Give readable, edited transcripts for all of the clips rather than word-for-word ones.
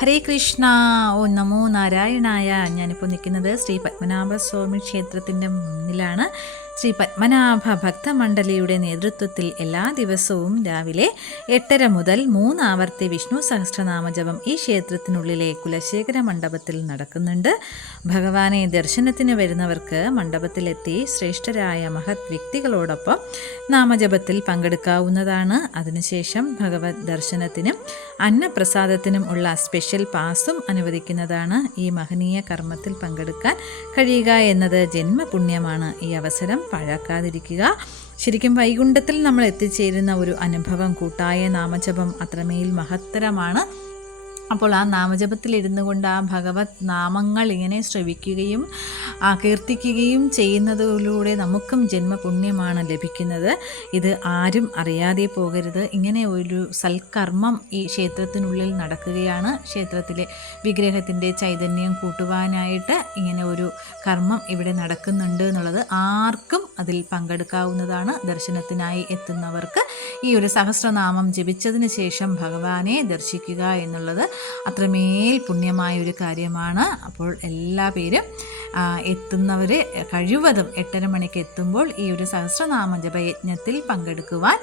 ഹരേ കൃഷ്ണ. ഓ നമോ നാരായണായ. ഞാനിപ്പോൾ നിൽക്കുന്നത് ശ്രീ പത്മനാഭസ്വാമി ക്ഷേത്രത്തിൻ്റെ മുന്നിലാണ്. ശ്രീ പത്മനാഭ ഭക്തമണ്ഡലിയുടെ നേതൃത്വത്തിൽ എല്ലാ ദിവസവും രാവിലെ 8:30 മുതൽ 3 ആവർത്തി വിഷ്ണു സഹസ്രനാമജപം ഈ ക്ഷേത്രത്തിനുള്ളിലെ കുലശേഖര മണ്ഡപത്തിൽ നടക്കുന്നുണ്ട്. ഭഗവാനെ ദർശനത്തിന് വരുന്നവർക്ക് മണ്ഡപത്തിലെത്തി ശ്രേഷ്ഠരായ മഹത് വ്യക്തികളോടൊപ്പം നാമജപത്തിൽ പങ്കെടുക്കാവുന്നതാണ്. അതിനുശേഷം ഭഗവത് ദർശനത്തിനും അന്നപ്രസാദത്തിനും ഉള്ള സ്പെഷ്യൽ പാസും അനുവദിക്കുന്നതാണ്. ഈ മഹനീയ കർമ്മത്തിൽ പങ്കെടുക്കാൻ കഴിയുക എന്നത് ജന്മപുണ്യമാണ്. ഈ അവസരം പാഴാക്കാതിരിക്കുക. ശരിക്കും വൈകുണ്ഠത്തിൽ നമ്മൾ എത്തിച്ചേരുന്ന ഒരു അനുഭവം. കൂട്ടായ നാമജപം അത്രമേൽ മഹത്തരമാണ്. അപ്പോൾ ആ നാമജപത്തിലിരുന്നു കൊണ്ട് ആ ഭഗവത് നാമങ്ങൾ ഇങ്ങനെ ശ്രവിക്കുകയും കീർത്തിക്കുകയും ചെയ്യുന്നതിലൂടെ നമുക്കും ജന്മപുണ്യമാണ് ലഭിക്കുന്നത്. ഇത് ആരും അറിയാതെ പോകരുത്. ഇങ്ങനെ ഒരു സൽക്കർമ്മം ഈ ക്ഷേത്രത്തിനുള്ളിൽ നടക്കുകയാണ്. ക്ഷേത്രത്തിലെ വിഗ്രഹത്തിൻ്റെ ചൈതന്യം കൂട്ടുവാനായിട്ട് ഇങ്ങനെ ഒരു കർമ്മം ഇവിടെ നടക്കുന്നുണ്ട് എന്നുള്ളത് ആർക്കും അതിൽ പങ്കെടുക്കാവുന്നതാണ്. ദർശനത്തിനായി എത്തുന്നവർക്ക് ഈ ഒരു സഹസ്രനാമം ജപിച്ചതിന് ശേഷം ഭഗവാനെ ദർശിക്കുക എന്നുള്ളത് അത്രമേൽ പുണ്യമായൊരു കാര്യമാണ്. അപ്പോൾ എല്ലാ പേരും എത്തുന്നവർ കഴിവതും 8:30 മണിക്ക് എത്തുമ്പോൾ ഈ ഒരു സഹസ്രനാമ ജപയജ്ഞത്തിൽ പങ്കെടുക്കുവാൻ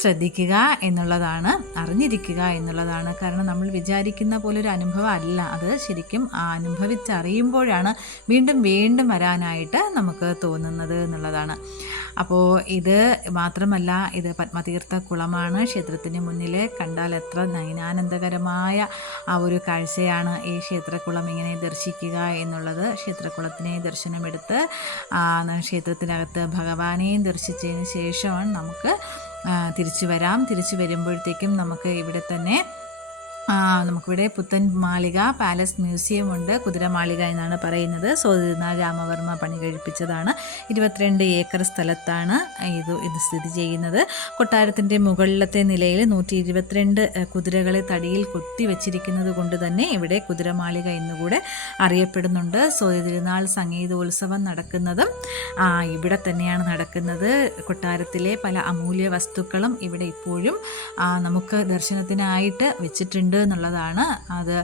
ശ്രദ്ധിക്കുക എന്നുള്ളതാണ്, അറിഞ്ഞിരിക്കുക എന്നുള്ളതാണ്. കാരണം നമ്മൾ വിചാരിക്കുന്ന പോലൊരു അനുഭവം അല്ല അത്. ശരിക്കും അനുഭവിച്ചറിയുമ്പോഴാണ് വീണ്ടും വീണ്ടും വരാനായിട്ട് നമുക്ക് തോന്നുന്നത് എന്നുള്ളതാണ്. അപ്പോൾ ഇത് മാത്രമല്ല, ഇത് പത്മതീർത്ഥ കുളമാണ്. ക്ഷേത്രത്തിന് മുന്നിൽ കണ്ടാൽ എത്ര നയനാനന്ദകരമായ ആ ഒരു കാഴ്ചയാണ് ഈ ക്ഷേത്രക്കുളം ഇങ്ങനെ ദർശിക്കുക എന്നുള്ളത്. ക്ഷേത്രക്കുളത്തിനെ ദർശനമെടുത്ത് ക്ഷേത്രത്തിനകത്ത് ഭഗവാനെയും ദർശിച്ചതിന് ശേഷമാണ് നമുക്ക് തിരിച്ചു വരാം. തിരിച്ചു വരുമ്പോഴത്തേക്കും നമുക്ക് ഇവിടെ തന്നെ നമുക്കിവിടെ പുത്തൻ മാളിക പാലസ് മ്യൂസിയം ഉണ്ട്. കുതിരമാളിക എന്നാണ് പറയുന്നത്. സോതിനാൾ രാമവർമ്മ പണി കഴിപ്പിച്ചതാണ്. 22 ഏക്കർ സ്ഥലത്താണ് ഇത് സ്ഥിതി ചെയ്യുന്നത്. കൊട്ടാരത്തിൻ്റെ മുകളിലത്തെ നിലയിൽ 122 കുതിരകളെ തടിയിൽ കൊത്തി വെച്ചിരിക്കുന്നത് കൊണ്ട് തന്നെ ഇവിടെ കുതിരമാളിക എന്നുകൂടെ അറിയപ്പെടുന്നുണ്ട്. തിരുനാൾ സംഗീതോത്സവം നടക്കുന്നതും ഇവിടെ തന്നെയാണ് നടക്കുന്നത്. കൊട്ടാരത്തിലെ പല അമൂല്യ വസ്തുക്കളും ഇവിടെ ഇപ്പോഴും നമുക്ക് ദർശനത്തിനായിട്ട് വെച്ചിട്ടുണ്ട് എന്നുള്ളതാണ്. അത്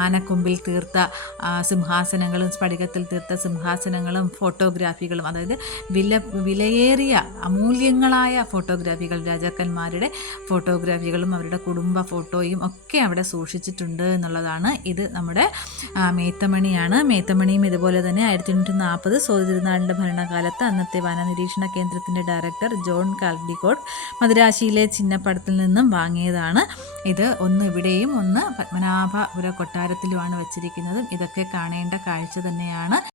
ആനക്കൊമ്പിൽ തീർത്ത സിംഹാസനങ്ങളും സ്ഫടികത്തിൽ തീർത്ത സിംഹാസനങ്ങളും ഫോട്ടോഗ്രാഫികളും, അതായത് വിലയേറിയ അമൂല്യങ്ങളായ ഫോട്ടോഗ്രാഫികൾ, രാജാക്കന്മാരുടെ ഫോട്ടോഗ്രാഫികളും അവരുടെ കുടുംബ ഫോട്ടോയും ഒക്കെ അവിടെ സൂക്ഷിച്ചിട്ടുണ്ട് എന്നുള്ളതാണ്. ഇത് നമ്മുടെ മേത്തമണിയാണ്. മേത്തമണിയും ഇതുപോലെ തന്നെ 1840 തിരുനാളിൻ്റെ ഭരണകാലത്ത് അന്നത്തെ വനനിരീക്ഷണ കേന്ദ്രത്തിൻ്റെ ഡയറക്ടർ ജോൺ കാൽഡിക്കോട്ട് മദിരാശിയിലെ ചിന്നപ്പടത്തിൽ നിന്നും വാങ്ങിയതാണ്. ഇത് ഒന്ന് ഇവിടെയും ഒന്ന് പത്മനാഭപുര കൊട്ടാരത്തിലുമാണ് വെച്ചിരിക്കുന്നത്. ഇതൊക്കെ കാണേണ്ട കാഴ്ച തന്നെയാണ്.